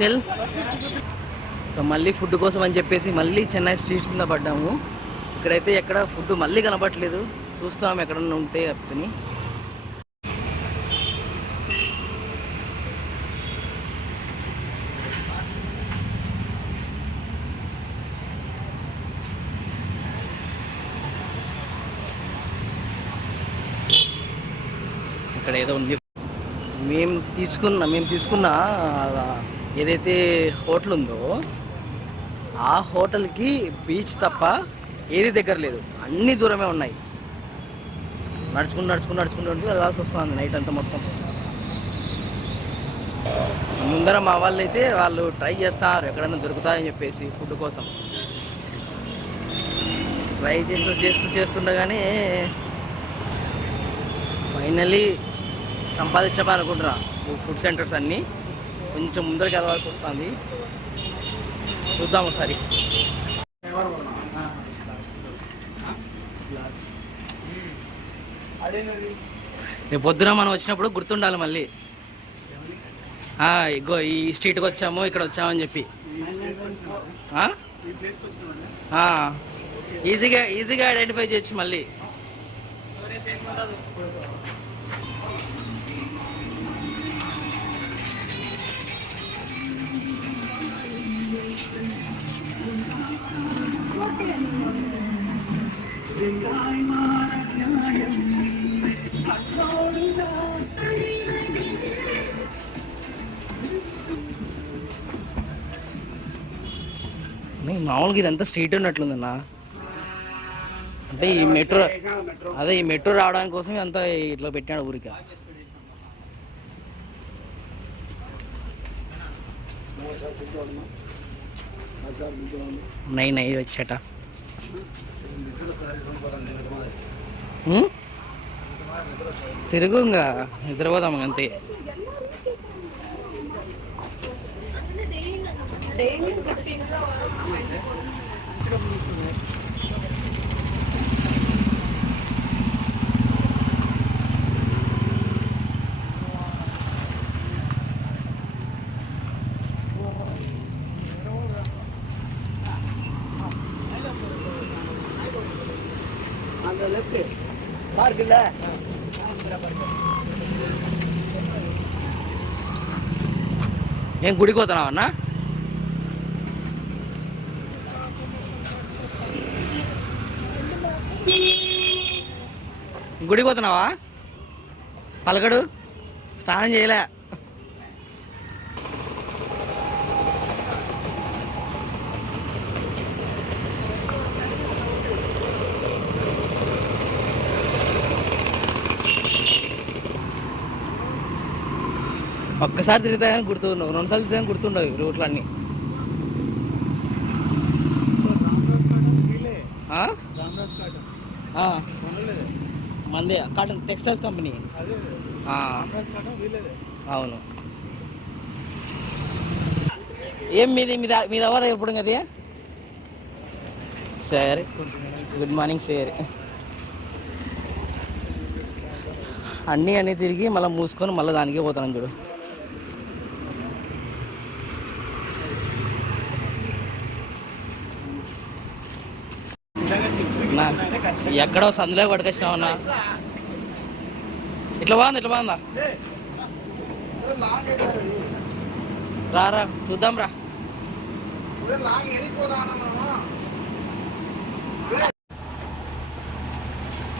Special. So మళ్ళీ food కోసం అని చెప్పేసి మళ్ళీ చెన్నై స్ట్రీట్ కింద పడ్డాము. ఇక్కడైతే ఎక్కడ ఫుడ్ మళ్ళీ కనపట్లేదు, చూస్తాం ఎక్కడన్నా ఉంటే అని. ఇక్కడ ఏదో ఉంది. మేము తీసుకున్న ఏదైతే హోటల్ ఉందో ఆ హోటల్కి బీచ్ తప్ప ఏది దగ్గర లేదు, అన్నీ దూరమే ఉన్నాయి. నడుచుకుంటూ వెళ్ళాల్సి వస్తుంది నైట్ అంతా మొత్తం. ముందర మా వాళ్ళు అయితే వాళ్ళు ట్రై చేస్తారు ఎక్కడైనా దొరుకుతాయని చెప్పేసి ఫుడ్ కోసం. ట్రై చేస్తుండగానే ఫైనల్లీ సంపాదించాలనుకుంటున్నా. ఫుడ్ సెంటర్స్ అన్నీ కొంచెం ముందరికి వెళ్ళాల్సి వస్తుంది. చూద్దాం ఒకసారి. రేపు పొద్దున మనం వచ్చినప్పుడు గుర్తుండాలి మళ్ళీ, ఇగో ఈ స్ట్రీట్కి వచ్చాము, ఇక్కడ వచ్చామని చెప్పి. ఈజీగా ఐడెంటిఫై చేయొచ్చు మళ్ళీ. మామూలుగా ఇదంతా స్ట్రీట్ ఉన్నట్లుందన్నా. అంటే ఈ మెట్రో రావడానికి కోసం అంతా ఇట్లా పెట్టాడు ఊరిక. నై వచ్చాట. తిరుగు ఇంకా నిద్రపోదాం అంతే. ఏం గుడికి పోతున్నావు అన్నా? గుడికి పోతున్నావా? పలకడు, స్నానం చేయలే. ఒక్కసారి తిరుగుతాయని గుర్తుండవు, 2 సార్లు తిరుగుతాయని గుర్తుండవు రూట్లు అన్నీ. మంది కాటన్ టెక్స్టైల్స్ కంపెనీ. అవును. ఏం మీది అవ్వదా ఎప్పుడు అది? Sir good morning sir. అన్నీ తిరిగి మళ్ళీ మూసుకొని మళ్ళీ దానికే పోతాను చూడు. ఎక్కడో సందులో పట్టుకొచ్చినావన్నా. ఇట్లా బాగుందా? రా చూద్దాం రా.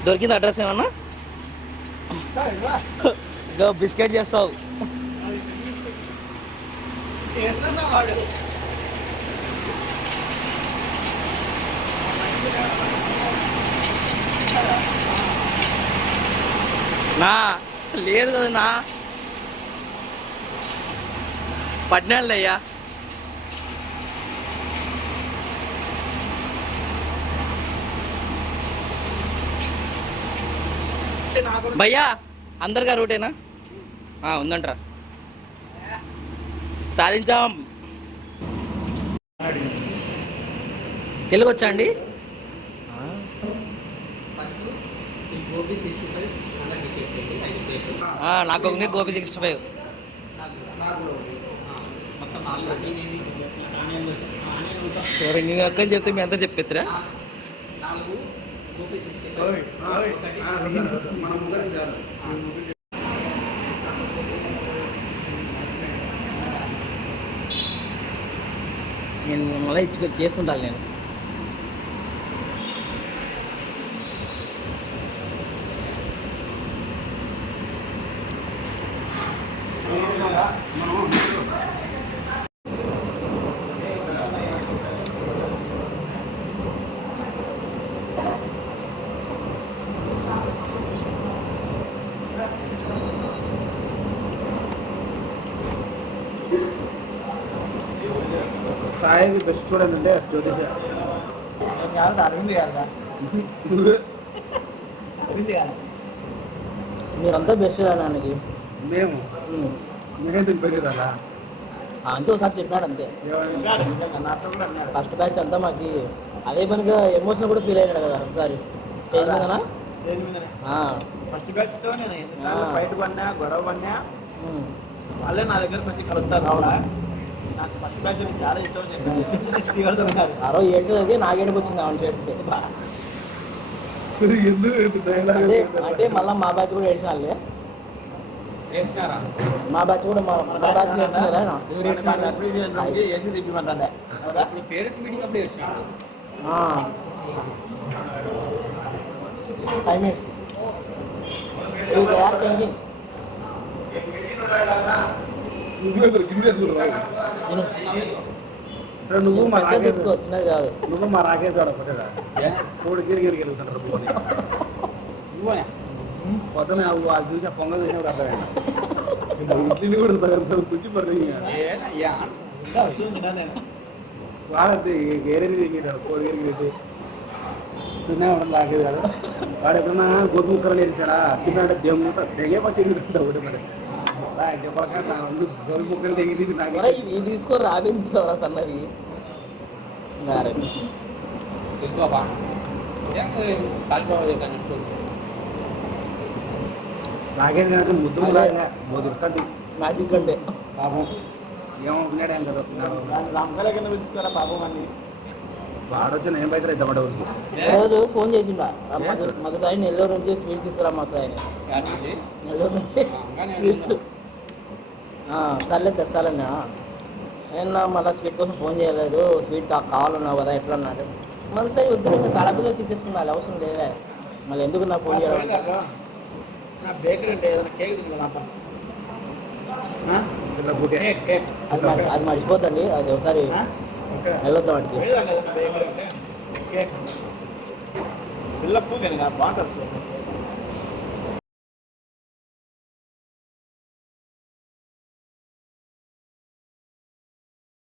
దొరికింది అడ్రస్ ఏమన్నా? బిస్కెట్ చేస్తావు. నా లేదు కదా నా పట్నాలు అయ్యా. భయ్యా అందరిగా రూటేనా? ఉందంట్రా. సాధించాం. తెలుగు వచ్చా అండి? నాకు గోబీ 65. నేను అక్క చెప్తే మీ అంతా చెప్పేత్తరా నేను మళ్ళీ చేసుకుంటాను నేను. సాయికి బెస్ట్ స్టూడెంట్ అంటే జ్యోతిష. అరవింద్ కదా మీరంతా బెస్ట్ కదా నాన్నకి. మేము మేమే పెరిగిరా అంతే ఒకసారి చెప్పినాడు అంతే. ఫస్ట్ బ్యాచ్ అంతా మాకు అదే పనిగా ఎమోషనల్ కూడా ఫీల్ అయ్యాడు కదా ఒకసారి స్టేజ్ మీద. ఫస్ట్ బ్యాచ్ తో నేను ఎన్నిసార్లు బయట పడినా గొడవ పడినా వాళ్ళే నా దగ్గరకు వచ్చి కలుస్తారు. రావడా నాకు ఫస్ట్ బ్యాచ్ చాలా ఇష్టం. ఆ రోజు ఏడ్చేది నాకేడికి వచ్చింది ఆమె చేస్తే. అంటే మళ్ళీ మా బ్యాచ్ కూడా ఏడ్చినాళ్ళే. మా బ్యాచ్ కూడా మా బ్యాచ్ ఏసీ తిప్పమంటే పేరెంట్స్ మీటింగ్ అప్పుడు టైమ్ ఇట్స్ నువ్వు మా రాకేష్ వచ్చినది కాదు. నువ్వు మా రాకేష్ వాడు కోడి గిరిగిరి గెలుగుతుంటారు. పొద్దున వాళ్ళు చూసి పొంగల్ చూసినప్పుడు అర్థమైంది. ఇడ్లీ కూడా సగం తుచ్చి పడుతుంది. వాడద్దు వేరే తింటాడు కోడి గిరికి వేసి తిన్నా ఉండడం రాకేది కాదు. వాడు ఎప్పుడన్నా గోధుమ ముక్కలు నేర్చాడా తిన్నాడు దేవుడు తెగే పచ్చి తింటాడు ఒకటి. మరి గోధుమ ముక్కలు తెగి నాకు తీసుకోరు రాబించారా సన్నది తీసుకోబా రాకేది కనుక ముద్దు బోదిరుతాడు మ్యాజిక్ అంటే పాపం ఏమవుతున్నాడు ఏం కదా రామకాయ కింద పిలుచుకోరా పాపం అని. వాడొచ్చి నేను బయట రైతామాట ఊరికి. రోజు ఫోన్ చేసిండా మాకు సాయి నెల్లూరు నుంచి స్వీట్ తీసుకురా మా సాయి. నెల్లూరు నుంచి స్వీట్స్ సర్లే తెస్తాలన్నా. ఏమన్నా మళ్ళీ స్వీట్ కోసం ఫోన్ చేయలేదు. స్వీట్ కావాలన్నావు కదా ఎట్లా అన్నాడు. మళ్ళీ సరే వద్దు తడపిల్లలు తీసేసుకున్నా అవసరం లేదా మళ్ళీ ఎందుకు నా ఫోన్ చేయాలి. నా బేకరీ అంటే ఏదైనా కేక్ తింటున్నా అది మర్చిపోతండి. అది ఒకసారి వెళ్ళొద్దాం వాటికి. బాగుంటుంది.